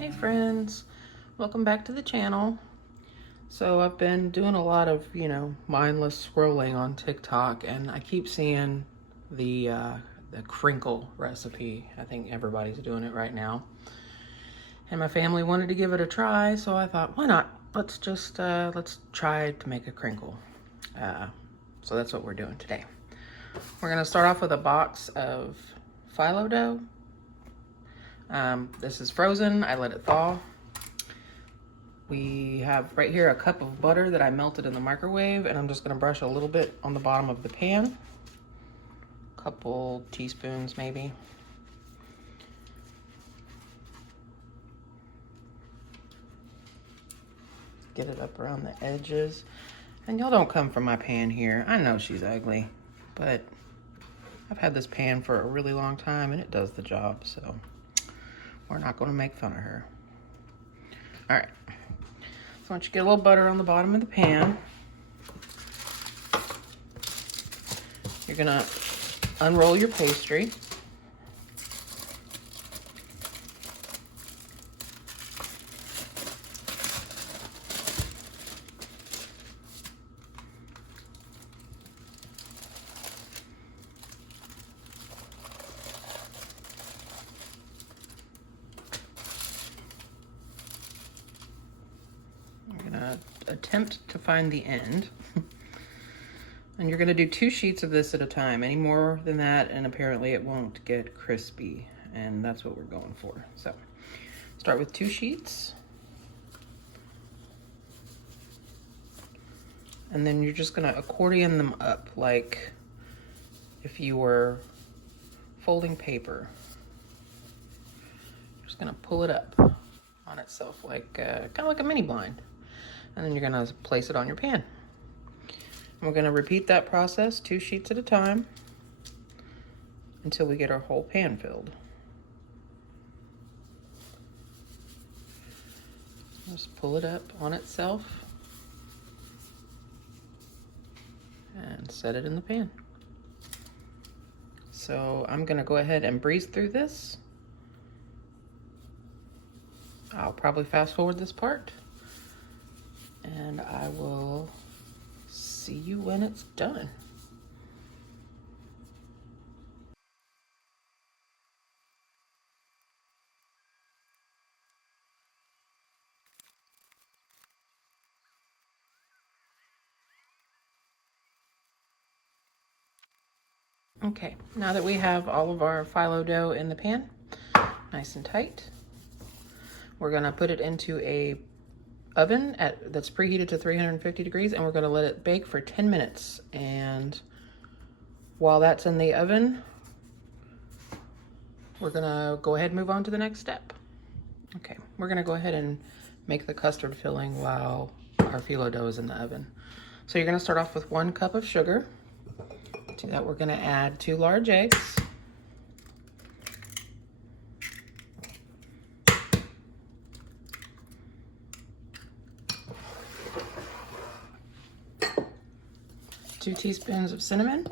Hey friends, welcome back to the channel. So I've been doing a lot of, mindless scrolling on TikTok, and I keep seeing the crinkle recipe. I think everybody's doing it right now. And my family wanted to give it a try, so I thought, why not? Let's try to make a crinkle. So that's what we're doing today. We're gonna start off with a box of phyllo dough. This is frozen, I let it thaw. We have right here a cup of butter that I melted in the microwave, and I'm just gonna brush a little bit on the bottom of the pan. A couple teaspoons maybe. Get it up around the edges. And y'all don't come from my pan here. I know she's ugly, but I've had this pan for a really long time and it does the job, so we're not gonna make fun of her. All right, so once you get a little butter on the bottom of the pan, you're gonna unroll your pastry. Attempt to find the end. And you're gonna do 2 sheets of this at a time. Any more than that, and apparently it won't get crispy, and that's what we're going for. So start with 2 sheets. And then you're just gonna accordion them up like if you were folding paper. Just gonna pull it up on itself like kind of like a mini blind. And then you're gonna place it on your pan. And we're gonna repeat that process 2 sheets at a time until we get our whole pan filled. Just pull it up on itself and set it in the pan. So I'm gonna go ahead and breeze through this. I'll probably fast forward this part, and I will see you when it's done. Okay, now that we have all of our phyllo dough in the pan, nice and tight, we're gonna put it into a oven that's preheated to 350 degrees, and we're gonna let it bake for 10 minutes. And while that's in the oven, we're gonna go ahead and move on to the next step. Okay, we're gonna go ahead and make the custard filling while our phyllo dough is in the oven. So you're gonna start off with 1 cup of sugar. To that, we're gonna add 2 large eggs. Two teaspoons of cinnamon.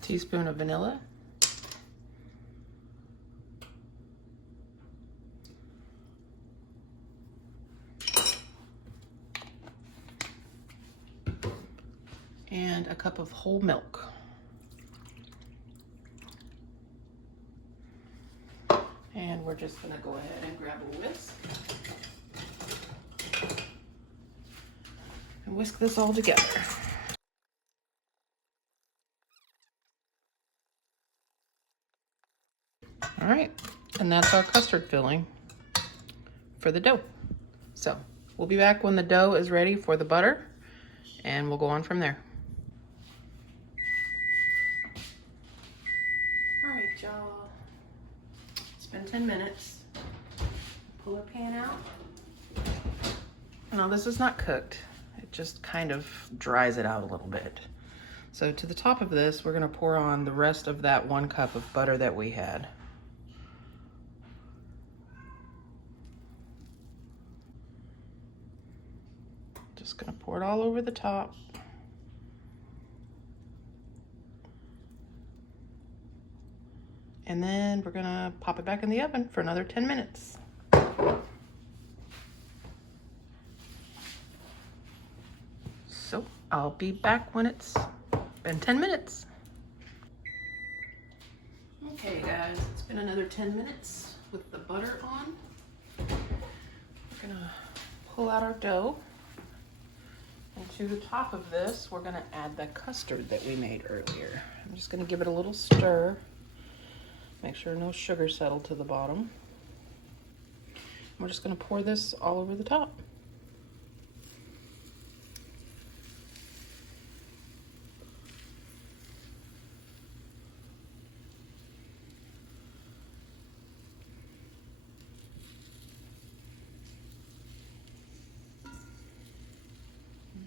Teaspoon of vanilla. And a cup of whole milk. And we're just gonna go ahead and grab a whisk and whisk this all together. All right, and that's our custard filling for the dough. So we'll be back when the dough is ready for the butter, and we'll go on from there. All right, y'all, it's been 10 minutes. Pull our pan out. Now this is not cooked. It just kind of dries it out a little bit. So to the top of this, we're gonna pour on the rest of that 1 cup of butter that we had. Just gonna pour it all over the top. And then we're gonna pop it back in the oven for another 10 minutes. So I'll be back when it's been 10 minutes. Okay guys, it's been another 10 minutes with the butter on. We're gonna pull out our dough. And to the top of this, we're gonna add the custard that we made earlier. I'm just gonna give it a little stir. Make sure no sugar settled to the bottom. We're just gonna pour this all over the top.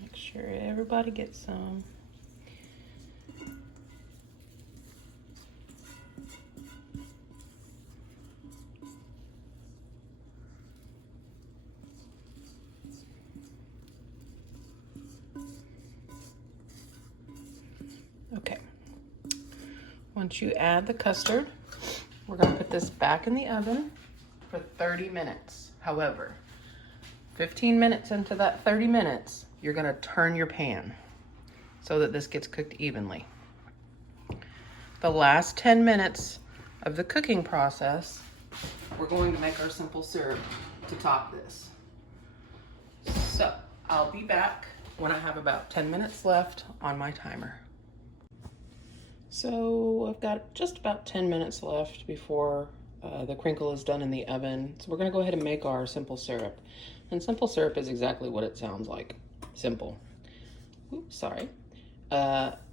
Make sure everybody gets some. Okay, once you add the custard, we're gonna put this back in the oven for 30 minutes. However, 15 minutes into that 30 minutes, you're gonna turn your pan so that this gets cooked evenly. The last 10 minutes of the cooking process, we're going to make our simple syrup to top this. So I'll be back when I have about 10 minutes left on my timer. So I've got just about 10 minutes left before the crinkle is done in the oven. So we're gonna go ahead and make our simple syrup. And simple syrup is exactly what it sounds like, simple. Oops, sorry.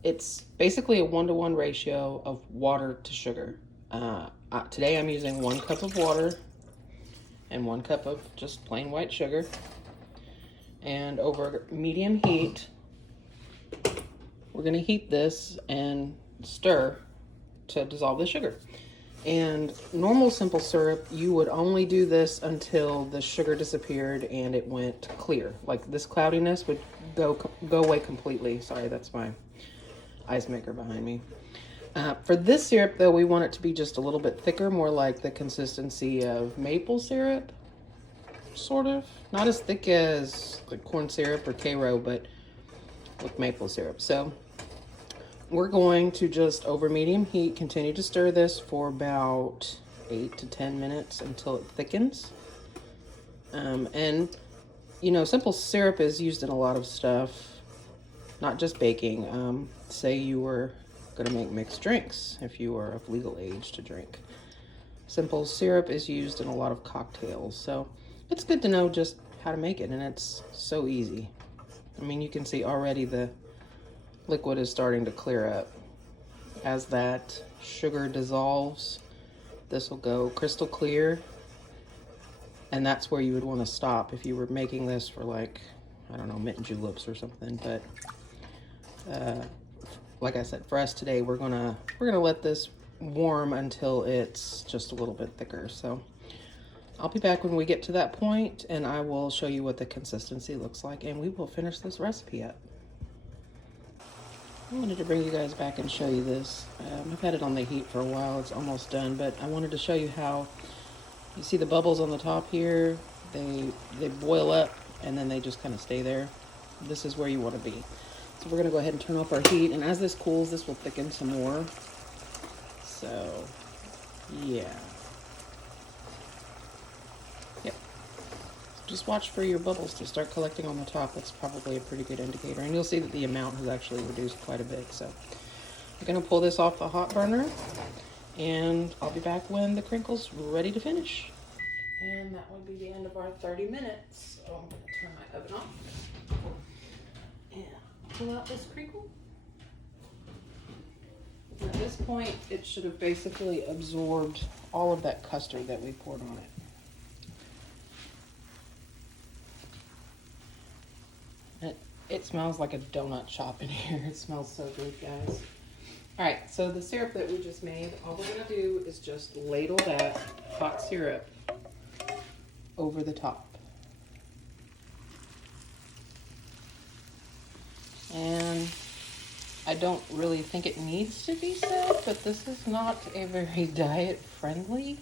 It's basically a 1-to-1 ratio of water to sugar. Today I'm using 1 cup of water and 1 cup of just plain white sugar. And over medium heat, we're gonna heat this and stir to dissolve the sugar. And normal simple syrup, you would only do this until the sugar disappeared and it went clear. Like this cloudiness would go away completely. Sorry, that's my ice maker behind me. For this syrup though, we want it to be just a little bit thicker, more like the consistency of maple syrup, sort of. Not as thick as like corn syrup or Karo, but with maple syrup. So we're going to just over medium heat continue to stir this for about 8 to 10 minutes until it thickens. And you know, simple syrup is used in a lot of stuff, not just baking. Say you were going to make mixed drinks if you are of legal age to drink. Simple syrup is used in a lot of cocktails, so it's good to know just how to make it, and it's so easy. I mean, you can see already the liquid is starting to clear up. As that sugar dissolves, this will go crystal clear, and that's where you would want to stop if you were making this for, like, I don't know, mint juleps or something. But like I said, for us today, we're gonna let this warm until it's just a little bit thicker. So I'll be back when we get to that point, and I will show you what the consistency looks like, and we will finish this recipe up. I wanted to bring you guys back and show you this. I've had it on the heat for a while. It's almost done, but I wanted to show you how, you see the bubbles on the top here? They boil up, and then they just kind of stay there. This is where you want to be. So we're going to go ahead and turn off our heat, and as this cools, this will thicken some more. So, yeah. Yep. Just watch for your bubbles to start collecting on the top. That's probably a pretty good indicator. And you'll see that the amount has actually reduced quite a bit. So I'm going to pull this off the hot burner, and I'll be back when the crinkle's ready to finish. And that would be the end of our 30 minutes. So I'm going to turn my oven off and pull out this crinkle. And at this point, it should have basically absorbed all of that custard that we poured on it. It smells like a donut shop in here. It smells so good, guys. All right, so the syrup that we just made, all we're gonna do is just ladle that hot syrup over the top. And I don't really think it needs to be said, but this is not a very diet-friendly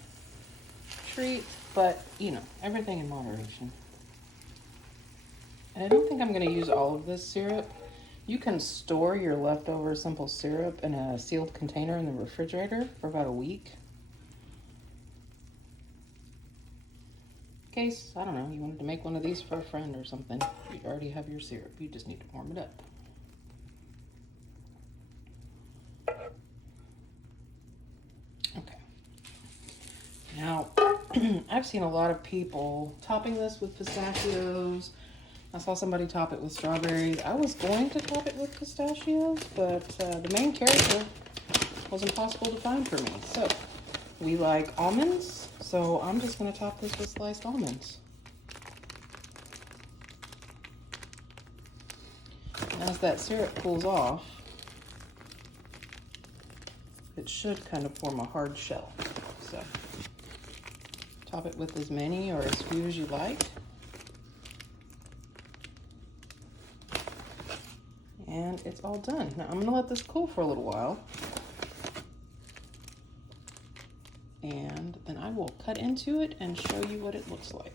treat, but you know, everything in moderation. And I don't think I'm going to use all of this syrup. You can store your leftover simple syrup in a sealed container in the refrigerator for about a week. In case, I don't know, you wanted to make one of these for a friend or something. You already have your syrup. You just need to warm it up. Okay. Now, I've seen a lot of people topping this with pistachios. I saw somebody top it with strawberries. I was going to top it with pistachios, but the main character was impossible to find for me. So we like almonds, so I'm just going to top this with sliced almonds. As that syrup cools off, it should kind of form a hard shell. So top it with as many or as few as you like. And it's all done. Now I'm gonna let this cool for a little while. And then I will cut into it and show you what it looks like.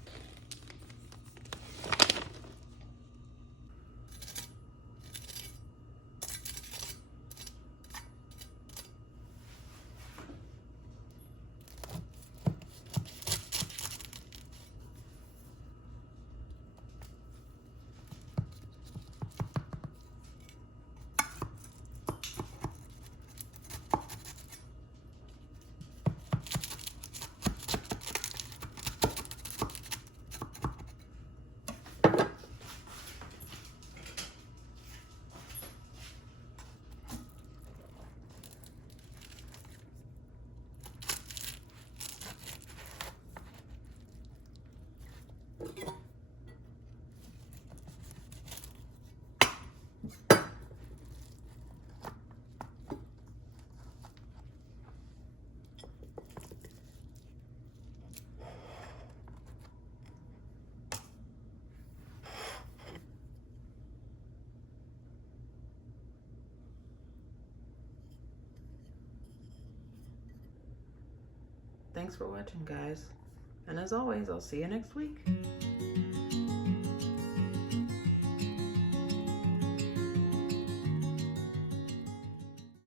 Thanks for watching, guys. And as always, I'll see you next week.